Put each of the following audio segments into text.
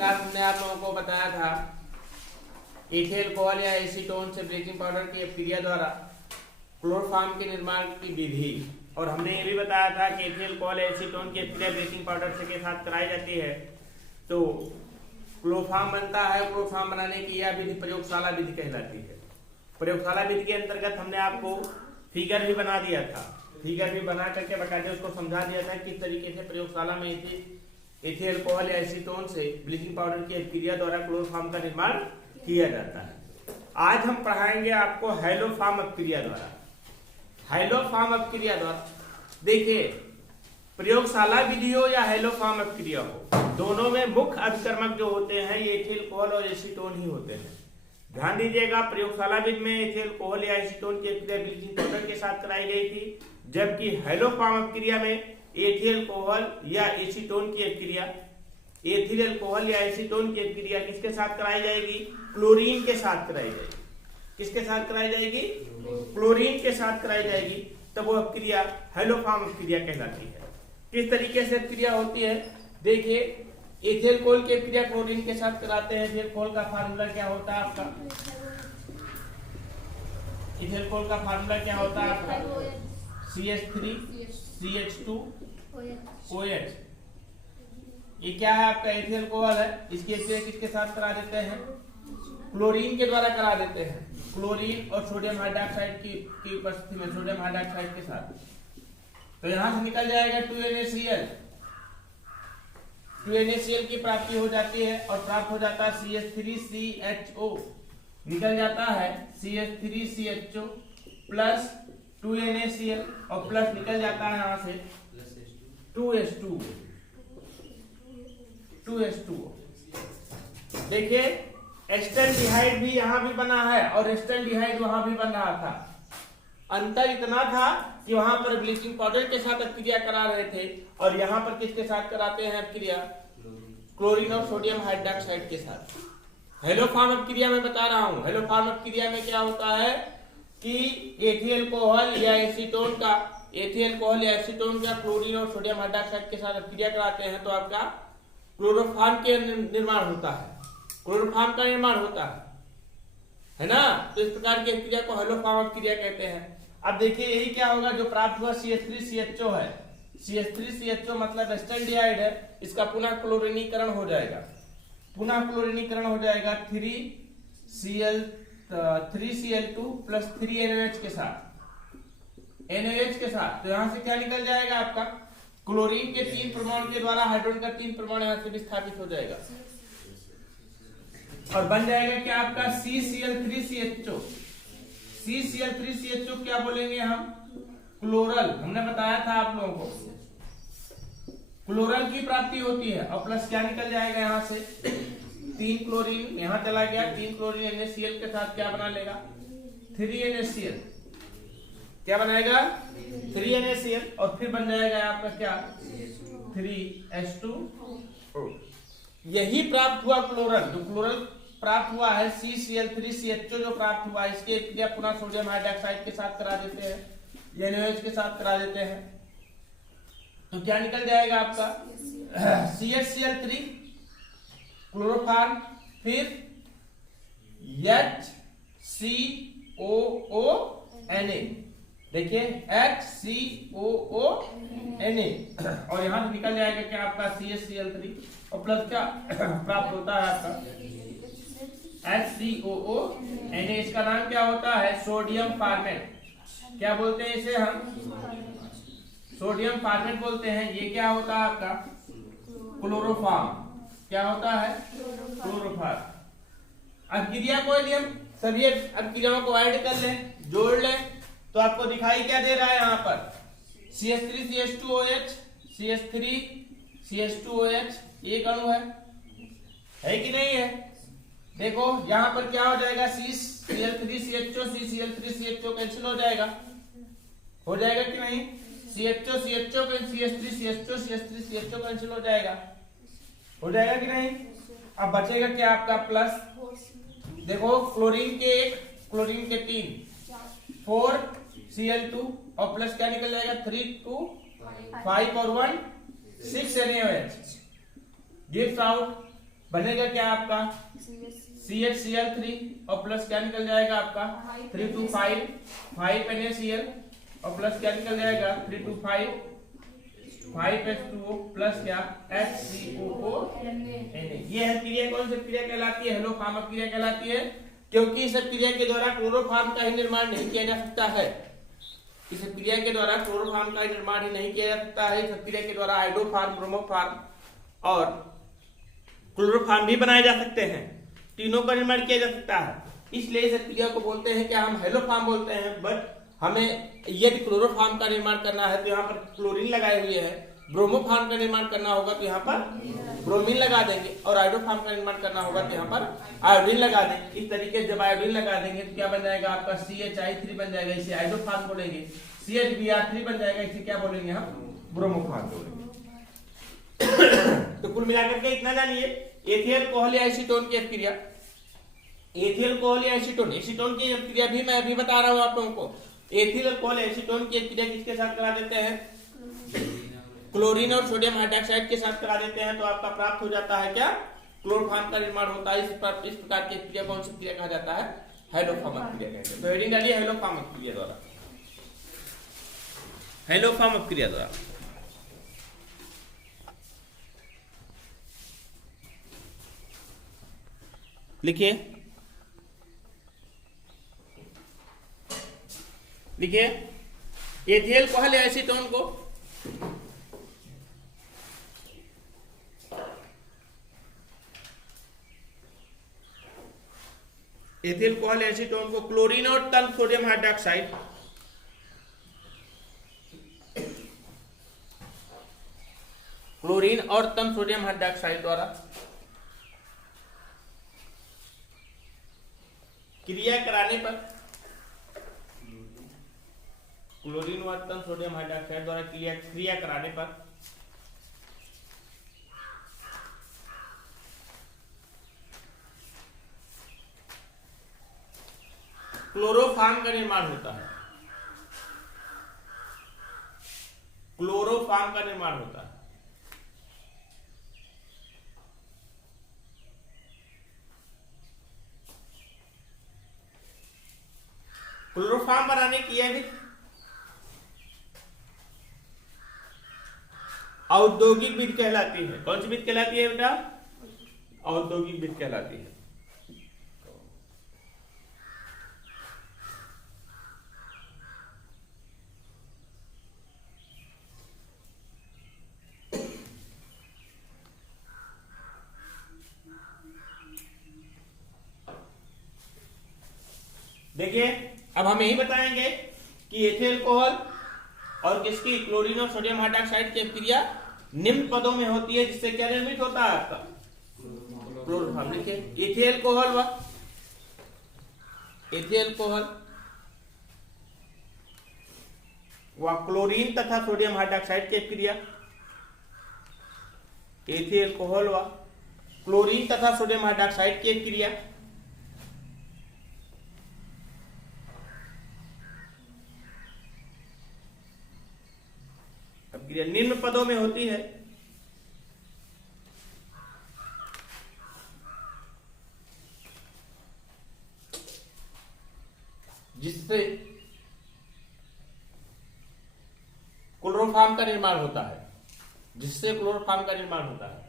Class हमने आप लोगों को बताया था इथेल अल्कोहल या एसीटोन से ब्लीचिंग पाउडर की क्रिया द्वारा क्लोरोफॉर्म के निर्माण की विधि, और हमने ये भी बताया था कि इथेल अल्कोहल एसीटोन की क्रिया ब्लीचिंग पाउडर से के साथ कराई जाती है तो क्लोरोफॉर्म बनता है। क्लोरोफॉर्म बनाने की यह विधि प्रयोगशाला विधि कहलाती है। प्रयोगशाला विधि के अंतर्गत हमने आपको फिगर भी बना दिया था, फिगर भी बना करके बकायदे उसको समझा दिया था किस तरीके से प्रयोगशाला में इथेल अल्कोहल या एसीटोन से ब्लीचिंग पाउडर की क्रिया द्वारा क्लोरोफॉर्म का निर्माण किया जाता है। आज हम पढ़ाएंगे आपको हैलोफॉर्म अपक्रिया द्वारा। हैलोफॉर्म अपक्रिया द्वारा देखिए, प्रयोगशाला विधि हो या हैलोफॉर्म अपक्रिया हो, दोनों में मुख्य अभिकर्मक जो होते हैं ये इथेल अल्कोहल और एसीटोन ही होते हैं। ध्यान दीजिएगा, प्रयोगशाला विधि में इथेल अल्कोहल या एसीटोन की क्रिया ब्लीचिंग पाउडर के साथ कराई गई थी, जबकि हैलोफॉर्म अपक्रिया में एथिल अल्कोहल या एसीटोन की क्रिया एथिल अल्कोहल या एसीटोन की क्रिया किसके साथ कराई जाएगी? क्लोरीन के साथ कराई जाएगी। किसके साथ कराई जाएगी? क्लोरीन के साथ कराई जाएगी। तब वो अपक्रिया हैलोफॉर्म अपक्रिया कहलाती है। किस तरीके से अपक्रिया होती है देखिए, एथिल अल्कोहल की क्रिया क्लोरीन के साथ कराते हैं। एथिल अल्कोहल का फार्मूला क्या होता है आपका? एथिल अल्कोहल का फार्मूला क्या होता है आपका? CH3 CH2 OH। ये क्या है आपका? एथिल अल्कोहल है। इसकी क्रिया किसके साथ करा देते हैं? क्लोरीन के द्वारा करा देते हैं। क्लोरीन और सोडियम हाइड्रोक्साइड की उपस्थिति में, सोडियम हाइड्रोक्साइड के साथ। तो यहां से निकल जाएगा 2NaCl। 2NaCl की प्राप्ति हो जाती है और प्राप्त हो जाता है CH3CHO। निकल जाता है CH3CHO प्लस 2NaCl और प्लस निकल जाता है यहां से 2H2O। देखिए, एस्टल्डिहाइड भी यहां भी बना है और एस्टल्डिहाइड वहां भी बन रहा था। अंतर इतना था कि वहां पर ब्लीचिंग पाउडर के साथ क्रिया करा रहे थे और यहाँ पर किसके साथ कराते हैं क्रिया? क्लोरीन और सोडियम हाइड्रोक्साइड के साथ। हैलोफॉर्म अपक्रिया में बता रहा हूं। हैलोफॉर्म अपक्रिया में क्या होता है कि एथिल अल्कोहल या एसीटोन का क्लोरीन और सोडियम हाइड्रोक्साइड के साथ क्रिया कराते हैं तो आपका क्लोरोफॉर्म के निर्माण होता है। क्लोरोफॉर्म का निर्माण होता है ना। तो इस प्रकार की क्रिया को हैलोफॉर्म क्रिया कहते हैं। अब देखिए, यही क्या होगा जो प्राप्त हुआ CH3CHO है। CH3CHO मतलब एस्टल्डिहाइड है। इसका पुनः क्लोरीनीकरण हो जाएगा। 3Cl2 प्लस 3NaOH के साथ, NaOH के साथ। तो यहां से क्या निकल जाएगा आपका? क्लोरीन के 3 परमाणु के द्वारा हाइड्रोजन का 3 परमाणु यहां से विस्थापित हो जाएगा और बन जाएगा क्या आपका? CCl3CHO। CCl3CHO क्या बोलेंगे हम? क्लोरल। हमने बताया था आप लोगों को क्लोरल की प्राप्ति होती है और प्लस क्या निकल जाएगा यहां से? 3 क्लोरीन यहां चला गया। 3 क्लोरीन NaCl के साथ क्या बना लेगा? 3NaCl। क्या बनाएगा? 3NaCl और फिर बन जाएगा आपका क्या? 3H2O। यही प्राप्त हुआ क्लोरल। जो क्लोरल प्राप्त हुआ है CCl3CHO जो प्राप्त हुआ, इसके क्रिया पुनः सोडियम हाइड्रोक्साइड के साथ करा देते हैं, NaOH के साथ करा देते हैं। तो क्या निकल जाएगा आपका? CHCl3 क्लोरोफॉर्म, फिर HCOONA। देखिए HCOONA और यहां से निकल जाएगा क्या आपका? CHCl3 और प्लस क्या प्राप्त होता है आपका? HCOONA। इसका नाम क्या होता है? Sodium format. क्या बोलते हैं इसे हम? सोडियम फॉर्मेट बोलते हैं। ये क्या होता है आपका? क्लोरोफॉर्म। क्या होता है? क्लोरोफॉर्म। अब क्रिया को यदि हम सभी क्रियाओं को ऐड कर लें, जोड़ लें, तो आपको दिखाई क्या दे रहा है यहाँ पर? CH3CH2OH, CH3CH2OH एक अणु है कि नहीं है? देखो यहाँ पर क्या हो जाएगा? CCl3CHO CCl3CHO कैंसिल हो जाएगा कि नहीं? CHO CH3CHO कैंसिल हो जाएगा कि नहीं? अब बचेगा क्या आपका? प्लस। देखो, क्लोरीन के 3 4Cl2 और प्लस क्या निकल जाएगा? 3 2 5 और 1 6 NaOH gives out बनेगा क्या आपका CHCl3 और प्लस क्या निकल जाएगा आपका 3 to 5 NaCl और प्लस क्या निकल जाएगा 3 to 5 5H2O प्लस क्या HCOO Na। ये है क्रिया, कौन सी क्रिया कहलाती है? हेलोफार्मक क्रिया कहलाती है, क्योंकि इस क्रिया के द्वारा क्लोरोफॉर्म का ही निर्माण नहीं किया जा सकता है। इस क्रिया के द्वारा क्लोरोफॉर्म का निर्माण ही नहीं किया जा सकता है। इस क्रिया के द्वारा हाइड्रोफॉर्म, ब्रोमोफॉर्म और क्लोरोफॉर्म भी बनाए जा सकते हैं, तीनों का निर्माण किया जा सकता है। इसलिए इस क्रिया को बोलते हैं क्या? हम हेलोफॉर्म बोलते हैं। बट हमें यदि क्लोरोफॉर्म का निर्माण करना है तो यहाँ पर क्लोरीन लगाए हुए है, ब्रोमोफॉर्म का निर्माण करना होगा तो यहाँ पर ब्रोमीन लगा देंगे, और आयोडोफॉर्म का निर्माण करना होगा तो यहाँ पर आयोडीन लगा देंगे। इस तरीके से जब आयोडीन लगा देंगे तो क्या बन जाएगा आपका CHI3 बन जाएगा, इसे आयोडोफॉर्म बोलेंगे। CHBr3 बन जाएगा, इसे क्या बोलेंगे हम? ब्रोमोफॉर्म बोलेंगे। तो कुल मिलाकर के इतना जानिए, एथिल कोहल या एसीटोन की क्रिया, एथिल कोहल या एसीटोन, एसीटोन की क्रिया भी मैं अभी बता रहा हूं आप लोगों को। एथिल कोहल एसीटोन की क्रिया किसके साथ करा देते हैं? क्लोरीन और सोडियम हाइड्रोक्साइड के साथ करा देते हैं, तो आपका प्राप्त हो जाता है क्या? क्लोरोफॉर्म का निर्माण होता है। इस प्रकार की क्रिया कौन सी क्रिया कहा जाता है? हेलोफॉर्मक क्रिया कहते हैं। तो हेडिंग डालिए हेलोफॉर्मक क्रिया द्वारा, हेलोफॉर्मक क्रिया द्वारा। लिखिए, लिखिए एथिल कोहल या एसीटोन को एथिल कोहल एसीटोन को क्लोरीन और तन सोडियम हाइड्रोक्साइड, क्लोरीन और तन सोडियम हाइड्रोक्साइड द्वारा क्रिया कराने पर, क्लोरीन व तन सोडियम हाइड्रोक्साइड द्वारा क्रिया कराने पर क्लोरोफॉर्म का निर्माण होता है, क्लोरोफॉर्म का निर्माण होता है। क्लोरोफॉर्म बनाने की यह भी औद्योगिक विधि कहलाती है। कौन सी विधि कहलाती है बेटा? औद्योगिक विधि कहलाती है। देखिए, अब हम यही बताएंगे कि एथिल कोहल और किसकी, क्लोरीन और सोडियम हाइड्रोक्साइड की क्रिया निम्न पदों में होती है, जिससे क्या निर्मित होता है आपका? क्लोरोफॉर्म। देखिए, एथिल कोहल व क्लोरीन तथा सोडियम हाइड्रोक्साइड की क्रिया, एथिल कोहल व क्लोरीन तथा सोडियम हाइड्रोक्साइड की क्रिया निम्न पदों में होती है, जिससे क्लोरोफॉर्म का निर्माण होता है, जिससे क्लोरोफॉर्म का निर्माण होता है।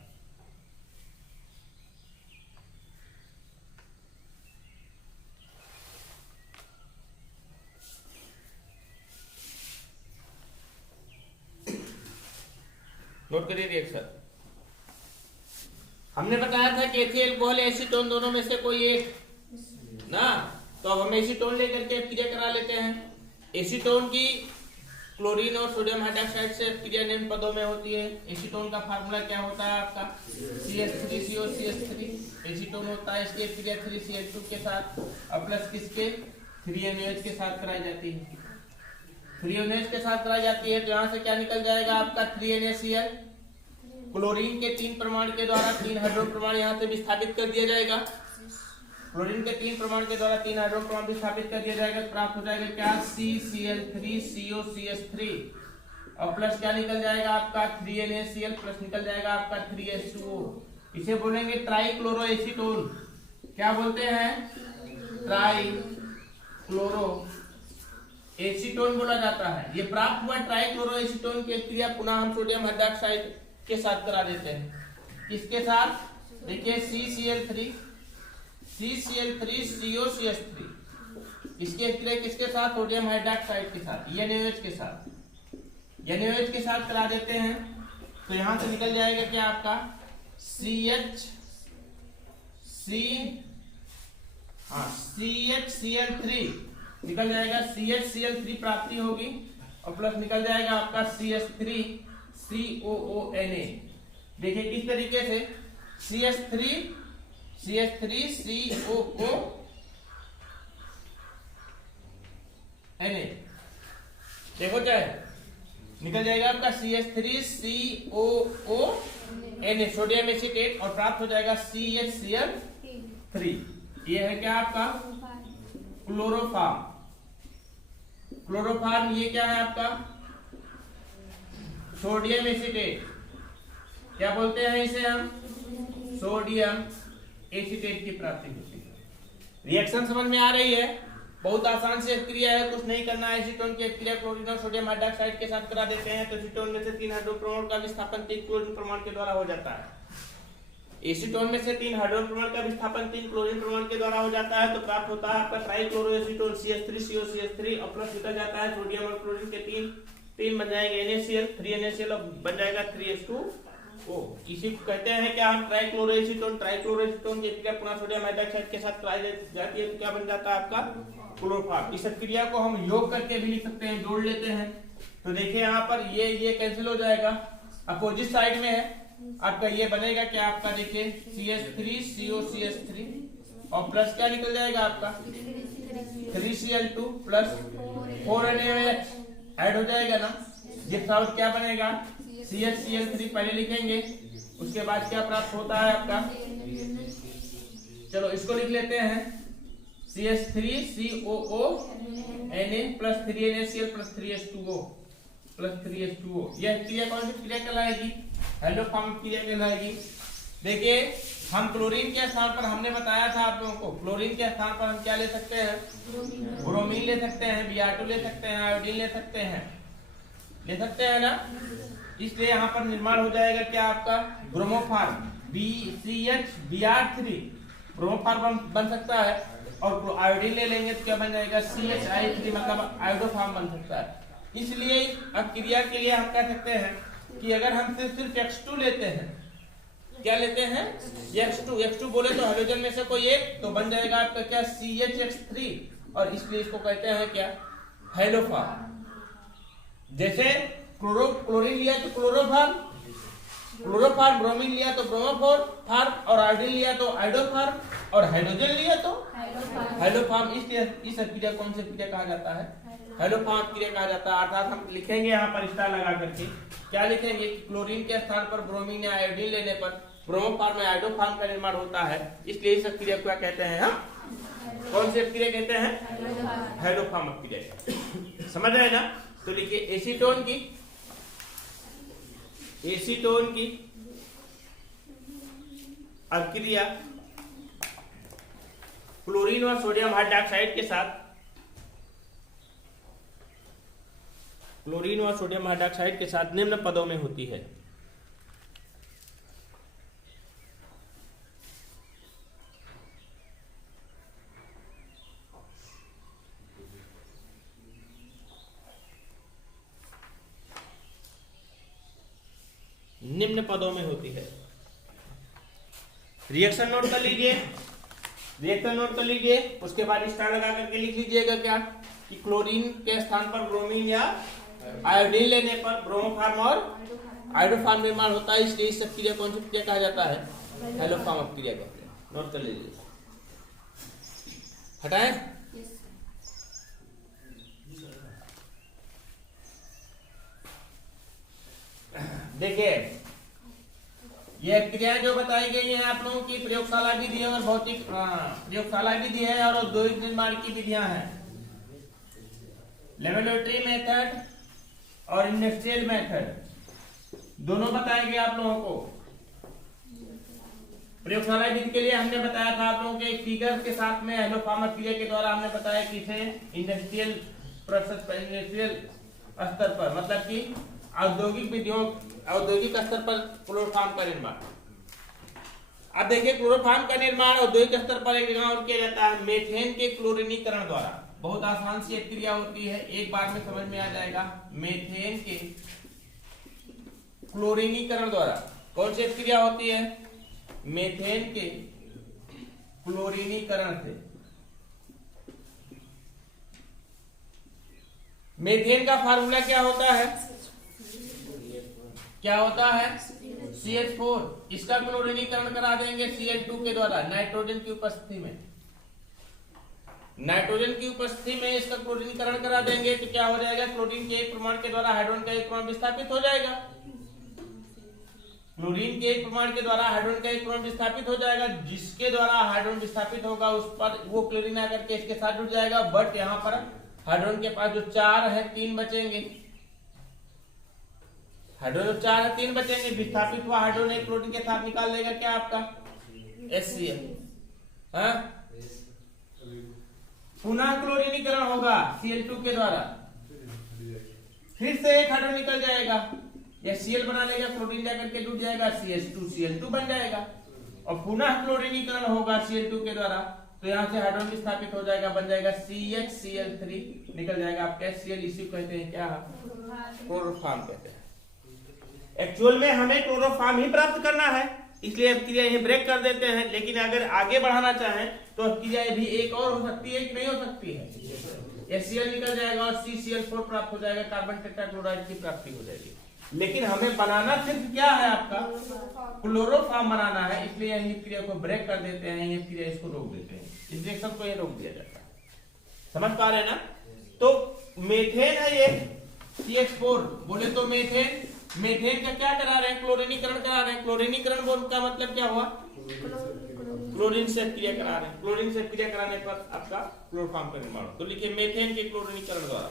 नोट करिए रिएक्शन। हमने बताया था कि एथिल कोहल एसीटोन दोनों में से कोई एक ना, तो अब हम एसीटोन लेकर के क्रिया करा लेते हैं। एसीटोन की क्लोरीन और सोडियम हाइड्रोक्साइड से क्रिया निम्न पदों में होती है। एसीटोन का फार्मूला क्या होता है आपका? CH3COCH3 एसीटोन होता है। इसकी क्रिया 3CH2 के साथ और प्लस किसके 3NaOH के साथ कराई जाती है। 3NaOH के साथ कराई जाती है, तो यहाँ से क्या निकल जाएगा आपका 3NaCl। क्लोरीन के 3 परमाणु के द्वारा 3 हाइड्रोजन परमाणु यहाँ से विस्थापित कर दिया जाएगा। क्लोरीन के 3 परमाणु के द्वारा 3 हाइड्रोजन परमाणु विस्थापित कर दिया जाएगा, प्राप्त हो जाएगा क्या? CCl3COCH3 और प्लस क्या निकल जाएगा आपका 3NaCl, प्लस निकल जाएगा आपका 3H2O इसे बोलेंगे ट्राइक्लोरो एसीटोन। क्या बोलते हैं? ट्राइक्लोरो एसीटोन बोला जाता है। ये प्राप्त हुआ ट्राइक्लोरो एसीटोन की क्रिया पुनः हम सोडियम हाइड्रोक्साइड के साथ करा देते हैं। किसके साथ? देखिए CCl3 CCl3 इसके क्रिया किसके साथ? सोडियम हाइड्रोक्साइड के साथ, NaOH के साथ, NaOH के साथ करा देते हैं। तो यहां से निकल जाएगा क्या आपका? CHCl3 निकल जाएगा, CHCl3 प्राप्ति होगी और प्लस निकल जाएगा आपका CH3COONA। देखिए किस तरीके से CH3COONA, देखो क्या है, निकल जाएगा आपका CH3COONA सोडियम एसीटेट और प्राप्त हो जाएगा CHCl3। ये है क्या आपका? क्लोरोफॉर्म। क्लोरोफॉर्म ये क्या है आपका? Sodium acetate. क्या बोलते हैं इसे हम? सोडियम एसीटेट की प्राप्ति होती है। रिएक्शन समझ में आ रही है? बहुत आसान से क्रिया है, कुछ नहीं करना है। एसीटोन की क्रिया क्लोरीन और सोडियम हाइड्रोक्साइड के साथ करा देते हैं तो एसीटोन में से 3 हाइड्रोक्रोमोन का विस्थापन 3 क्लोरीन परमाणु के द्वारा हो जाता है। एसीटोन में से 3 हाइड्रोक्रोमोन का विस्थापन 3 क्लोरीन परमाणु के द्वारा हो जाता है तो प्राप्त होता है आपका ट्राइक्लोरोएसीटोन CH3COCH3 और प्लस निकल जाता है सोडियम और क्लोरीन के 3 बन जाएंगे NaCl 3NaCl और बन जाएगा 3H2O। इसी को कहते हैं क्या हम? ट्राइक्लोरोएसीटोन। ट्राइक्लोरोएसीटोन की क्रिया पुनः सोडियम हाइड्रोक्साइड के साथ कराई जाती है तो क्या बन जाता है आपका? क्लोरोफॉर्म। इस क्रिया को हम योग करके भी लिख सकते हैं, जोड़ लेते हैं। तो देखिए यहाँ पर ये कैंसिल हो जाएगा, अपोजिट साइड में है आपका। ये बनेगा क्या आपका? देखिए CH3COCH3 और प्लस क्या निकल जाएगा आपका? 3Cl2 प्लस 4NaOH ऐड हो जाएगा ना। जिस साउथ क्या बनेगा? CHCl3 पहले लिखेंगे, उसके बाद क्या प्राप्त होता है आपका? चलो इसको लिख लेते हैं CH3COONA plus 3NaCl plus 3H2O plus 3H2O। यह क्रिया कौन सी क्रिया कहलाएगी? हाइड्रोफॉर्म क्रिया कहलाएगी। देखिए हम क्लोरीन के स्थान पर हमने बताया था आप लोगों को, क्लोरीन के स्थान पर हम क्या ले सकते हैं? ब्रोमीन ले सकते हैं, Br2 ले सकते हैं, आयोडीन ले सकते हैं ना। इसलिए यहाँ पर निर्माण हो जाएगा क्या आपका? ब्रोमोफॉर्म CHBr3 ब्रोमोफॉर्म बन सकता है और आयोडीन ले लेंगे तो क्या बन जाएगा? CHI3 मतलब आयोडोफॉर्म बन सकता है। इसलिए अब क्रिया के लिए हम कह सकते हैं कि अगर हम सिर्फ X2 लेते हैं, क्या लेते हैं? X2 बोले तो हाइड्रोजन में से कोई एक तो बन जाएगा आपका क्या? CHX3 और इसलिए इसको कहते हैं क्या? हाइड्रोफॉर्म। जैसे क्लोरीन लिया तो क्लोरोफॉर्म, ब्रोमीन लिया तो ब्रोमोफॉर्म और आयोडीन लिया तो आयोडोफॉर्म और हाइड्रोजन लिया तो हाइड्रोफॉर्म। इसलिए इस क्रिया कौन सी क्रिया कहा जाता है? हाइड्रोफॉर्म क्रिया कहा जाता है। अर्थात हम लिखेंगे यहाँ पर स्टार लगा करके, क्या लिखेंगे? क्लोरीन के स्थान पर ब्रोमीन या आयोडीन लेने पर ब्रोमोफॉर्म या आयोडोफॉर्म का निर्माण होता है। इसलिए इस क्रिया को क्या कहते हैं हम? कौन सी क्रिया कहते हैं? हाइड्रोफॉर्म क्रिया। समझ रहे ना? तो लिखिए एसीटोन की अभिक्रिया क्लोरीन और सोडियम हाइड्रोक्साइड के साथ, निम्न पदों में होती है। निम्न पदों में होती है। रिएक्शन नोट कर लीजिए, उसके बाद स्टार लगा करके लिख लीजिएगा क्या? कि क्लोरीन के स्थान पर ब्रोमीन या आयोडीन लेने पर ब्रोमोफॉर्म और आयोडोफॉर्म निर्माण होता है। इसलिए इस क्रिया कौन सी क्रिया कहा जाता है? हाइड्रोफॉर्म क्रिया कहते हैं। नोट कर लीजिए। हटाएं। देखिए ये क्रियाएं जो बताई गई हैं आप लोगों की प्रयोगशाला भी दी है और भौतिक प्रयोगशाला भी दी है और औद्योगिक निर्माण की विधियां हैं। लेबोरेटरी मेथड और इंडस्ट्रियल मेथड दोनों बताए गए आप लोगों को। प्रयोगशाला विधि के लिए हमने बताया था आप लोगों के एक फिगर के साथ में हेलोफार्मा क्रिया के द्वारा हमने बताया कि इसे इंडस्ट्रियल प्रोसेस पर, इंडस्ट्रियल स्तर पर, मतलब कि औद्योगिक विधियों, औद्योगिक स्तर पर क्लोरोफार्म का निर्माण। अब देखिए क्लोरोफार्म का निर्माण औद्योगिक स्तर पर एक जगह और किया जाता है मीथेन के क्लोरीनीकरण द्वारा। बहुत आसान सी एक क्रिया होती है, एक बार में समझ में आ जाएगा। मीथेन के क्लोरीनीकरण द्वारा कौन सी क्रिया होती है? मीथेन के क्लोरीनीकरण से। मीथेन का फार्मूला क्या होता है? क्या होता है? CH4। इसका क्लोरीनीकरण करा देंगे Cl2 के द्वारा नाइट्रोजन की उपस्थिति में। नाइट्रोजन की उपस्थिति में इसका क्लोरीनीकरण करा देंगे तो क्या हो जाएगा? क्लोरीन के एक प्रमाण के द्वारा हाइड्रोजन का एक प्रमाण विस्थापित हो जाएगा। क्लोरीन के एक प्रमाण के द्वारा हाइड्रोजन का एक प्रमाण विस्थापित हो जाएगा, जिसके द्वारा हाइड्रोजन विस्थापित होगा उस पर वो क्लोरीन आकर के इसके साथ जुड़ जाएगा। बट यहाँ पर हाइड्रोजन के पास जो 4 है 3 बचेंगे। हाइड्रोजन 4 है 3 बचेंगे। विस्थापित हुआ हाइड्रोजन एक क्लोरीन के साथ निकाल लेगा क्या आपका? HCl। हाँ, पुनः क्लोरीनीकरण होगा Cl2 के द्वारा, फिर से एक हाइड्रोजन निकल जाएगा, या Cl बना लेगा, क्लोरीन जाकर के जुड़ जाएगा, CH2 Cl2 बन जाएगा। और पुनः क्लोरीनीकरण होगा Cl2 के द्वारा, तो यहाँ से हाइड्रोजन विस्थापित हो जाएगा, बन जाएगा CHCl3, निकल जाएगा आपका HCl। इसी को कहते हैं क्या? क्लोरोफार्म कहते हैं। एक्चुअल में हमें क्लोरोफार्म ही प्राप्त करना है, इसलिए अब क्रिया यहीं ब्रेक कर देते हैं। लेकिन अगर आगे बढ़ाना चाहें तो अब क्रिया भी एक और हो सकती है, एक नहीं हो सकती है। HCl निकल जाएगा और CCl4 प्राप्त हो जाएगा, कार्बन टेट्राक्लोराइड की प्राप्ति हो जाएगी। लेकिन हमें बनाना सिर्फ क्या है? आपका क्लोरोफार्म बनाना है, इसलिए यही क्रिया को ब्रेक कर देते हैं, ये क्रिया इसको रोक देते हैं, इस रिएक्शन को ये रोक दिया जाता है। समझ पा रहे हैं ना? तो मीथेन है ये CH4, बोले तो मीथेन। मीथेन का क्या करा रहे हैं? क्लोरीनीकरण करा रहे हैं। क्लोरीनीकरण बोल का मतलब क्या हुआ? क्लोरीन से क्रिया करा रहे हैं। क्लोरीन से क्रिया कराने पर आपका क्लोरोफार्म का निर्माण। तो लिखिए मीथेन के क्लोरीनीकरण द्वारा।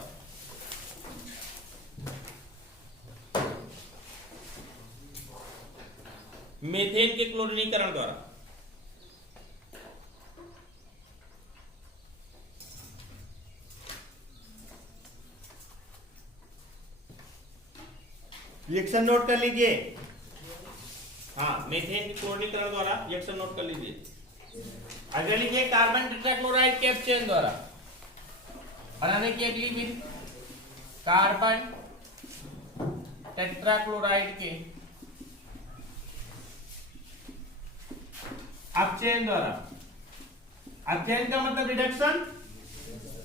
मीथेन के क्लोरीनीकरण द्वारा रिएक्शन नोट कर लीजिए। हाँ, मीथेन के क्लोरीनीकरण द्वारा रिएक्शन नोट कर लीजिए। अगले लिखिए कार्बन टेट्राक्लोराइड के अपचयन द्वारा बनाने की अगली विधि, कार्बन टेट्राक्लोराइड के अपचयन द्वारा। अपचयन का मतलब रिडक्शन,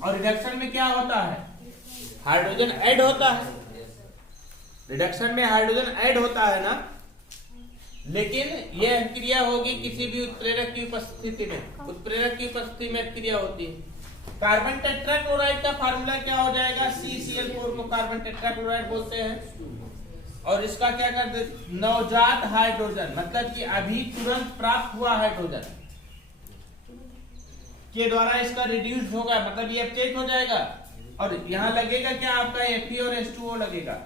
और रिडक्शन में क्या होता है? हाइड्रोजन ऐड होता है। रिडक्शन में हाइड्रोजन ऐड होता है ना, लेकिन यह क्रिया होगी किसी भी उत्प्रेरक की उपस्थिति में। उत्प्रेरक की उपस्थिति में क्रिया होती है। कार्बन टेट्राक्लोराइड का फार्मूला क्या हो जाएगा? CCl4 को कार्बन टेट्राक्लोराइड बोलते हैं। और इसका क्या कर दे? नवजात हाइड्रोजन, मतलब कि अभी तुरंत प्राप्त हुआ हाइड्रोजन के द्वारा इसका रिड्यूस होगा, मतलब ये अपचयित हो जाएगा। और यहां लगेगा क्या आपका? Fe और H2O लगेगा।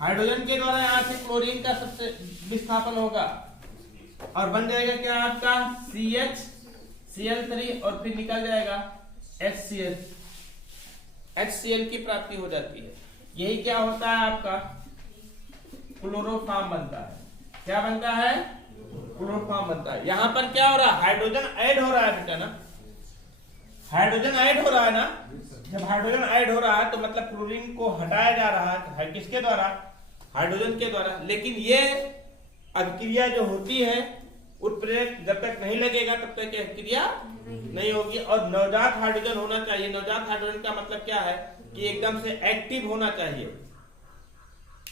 हाइड्रोजन के द्वारा यहां से क्लोरीन का सबसे विस्थापन होगा और बन जाएगा क्या आपका? CHCl3, और फिर निकल जाएगा HCl। HCl की प्राप्ति हो जाती है। यही क्या होता है? आपका क्लोरोफार्म बनता है। क्या बनता है? क्लोरोफार्म बनता है। यहां पर क्या हो रहा है? हाइड्रोजन ऐड हो रहा है बेटा ना, हाइड्रोजन ऐड हो रहा है ना। जब हाइड्रोजन ऐड हो रहा है तो मतलब क्लोरीन को हटाया जा रहा है, किसके द्वारा? हाइड्रोजन के द्वारा। लेकिन ये अभिक्रिया जो होती है, उत्प्रेरक जब तक नहीं लगेगा तब तक यह क्रिया नहीं होगी। और नवजात हाइड्रोजन होना चाहिए। नवजात हाइड्रोजन का मतलब क्या है? कि एकदम से एक्टिव होना चाहिए,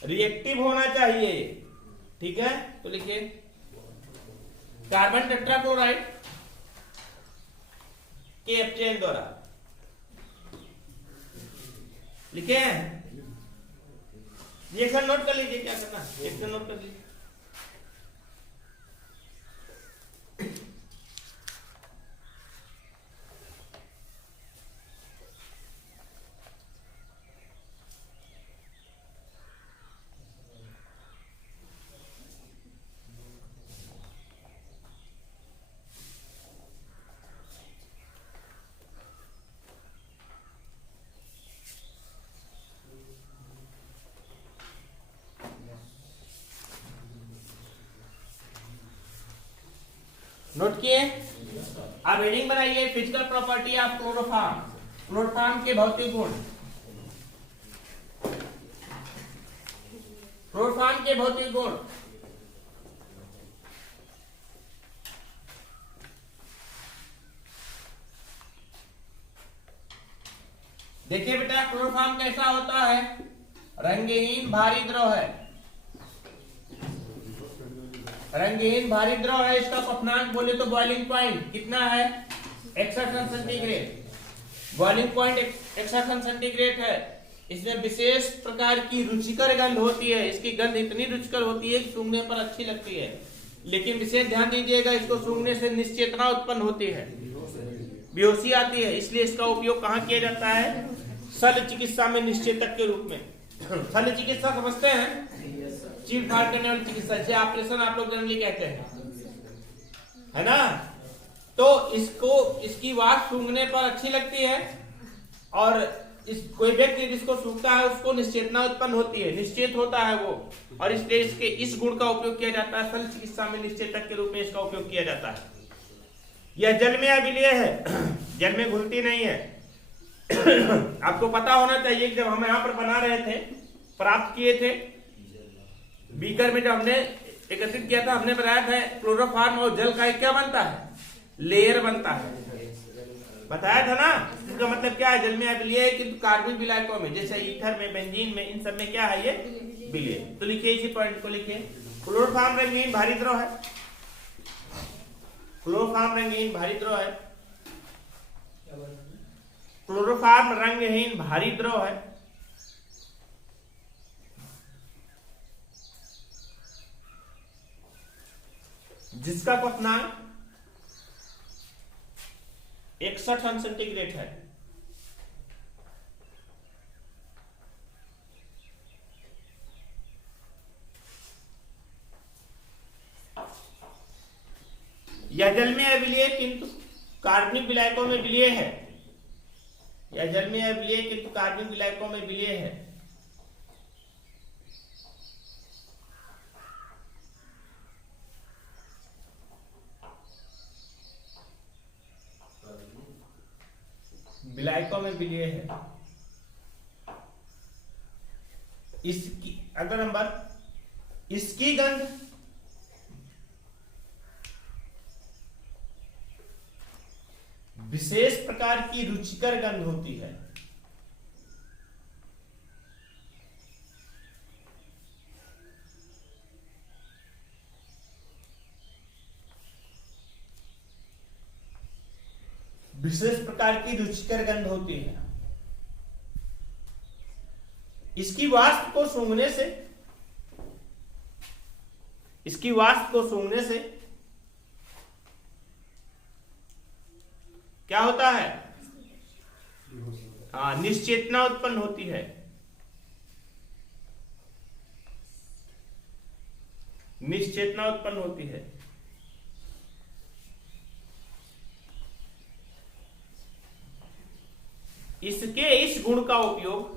रिएक्टिव होना चाहिए। ठीक है, तो लिखिए कार्बन टेट्राक्लोराइड के अपचयन द्वारा। लिखे रिएक्शन नोट कर लीजिए, क्या करना है रिएक्शन नोट कर लीजिए। नोट किए? अब हेडिंग बनाइए physical property of chloroform. Chloroform के भौतिक गुण। क्लोरोफॉर्म के भौतिक गुण। देखिए बेटा, क्लोरोफॉर्म कैसा होता है? रंगहीन भारी द्रव है। रंगहीन भारी द्रव है। इसका क्वथनांक बोले तो बॉइलिंग पॉइंट कितना है? 61 सेंटीग्रेड। बॉइलिंग पॉइंट 61 सेंटीग्रेड है। इसमें विशेष प्रकार की रुचिकर गंध होती है। इसकी गंध इतनी रुचिकर होती है कि सूंघने पर अच्छी लगती है, लेकिन विशेष ध्यान दीजिएगा, इसको सूंघने से निश्चेतना उत्पन्न होती है, बेहोशी आती है। इसलिए इसका उपयोग कहाँ किया जाता है? शल्य चिकित्सा में निश्चेतक के रूप में। शल्य चिकित्सा समझते हैं? चीर फाड़ करने वाली चिकित्सा, जिसे ऑपरेशन आप लोग जनरली कहते हैं, है ना? तो इसकी आवाज सूंघने पर अच्छी लगती है, और कोई व्यक्ति जिसको सूंघता है उसको निश्चेतना उत्पन्न होती है, निश्चेत होता है वो, और इसलिए इसके इस गुण का उपयोग किया जाता है। शल्य चिकित्सा में निश्चेतक के रूप में इसका उपयोग किया जाता है। यह जल में अविलेय है, जल में घुलती नहीं है। आपको पता होना चाहिए कि जब हम यहाँ पर बना रहे थे, प्राप्त किए थे बीकर में, जब हमने एकत्रित किया था, हमने बनाया था क्लोरोफॉर्म और जल का क्या बनता है? लेयर बनता है, बताया था ना? इसका मतलब क्या है? जल में अविलेय है, किंतु कार्बनिक विलायकों में, जैसे ईथर में, बेंजीन में, इन सब में क्या है? ये विलेय। तो लिखिए, इसी पॉइंट को लिखिए। क्लोरोफॉर्म रंगहीन भारी द्रव है। क्लोरोफॉर्म रंगहीन भारी द्रव है। क्लोरोफॉर्म रंगहीन भारी द्रव है। जिसका क्वथनांक 61 सेंटीग्रेड है। यह जल में अविलेय किंतु कार्बनिक विलायकों में विलेय है। यह जल में अविलेय किंतु कार्बनिक विलायकों में विलेय है। विलायकों में विलेय है। इसकी अगला नंबर, इसकी गंध विशेष प्रकार की रुचिकर गंध होती है। विशेष प्रकार की रुचिकर गंध होती है। इसकी वाष्प को सूंघने से, इसकी वाष्प को सूंघने से क्या होता है? हाँ, निश्चेतना उत्पन्न होती है। निश्चेतना उत्पन्न होती है। इसके इस गुण का उपयोग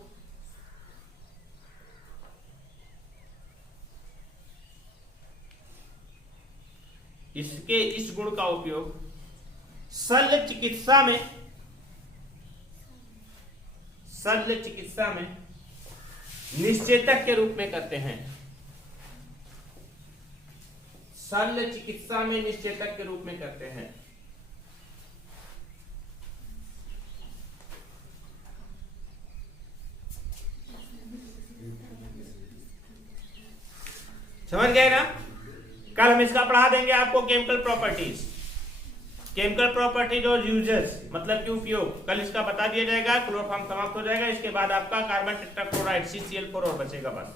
शल्य चिकित्सा में निश्चेतक के रूप में करते हैं। शल्य चिकित्सा में निश्चेतक के रूप में करते हैं। समझ गए ना? कल हम इसका पढ़ा देंगे आपको केमिकल प्रॉपर्टीज। केमिकल प्रॉपर्टीज और यूजेस मतलब कि उपयोग कल इसका बता दिया जाएगा। क्लोरोफॉर्म समाप्त हो जाएगा। इसके बाद आपका कार्बन टेट्राक्लोराइड CCl4 और बचेगा बस।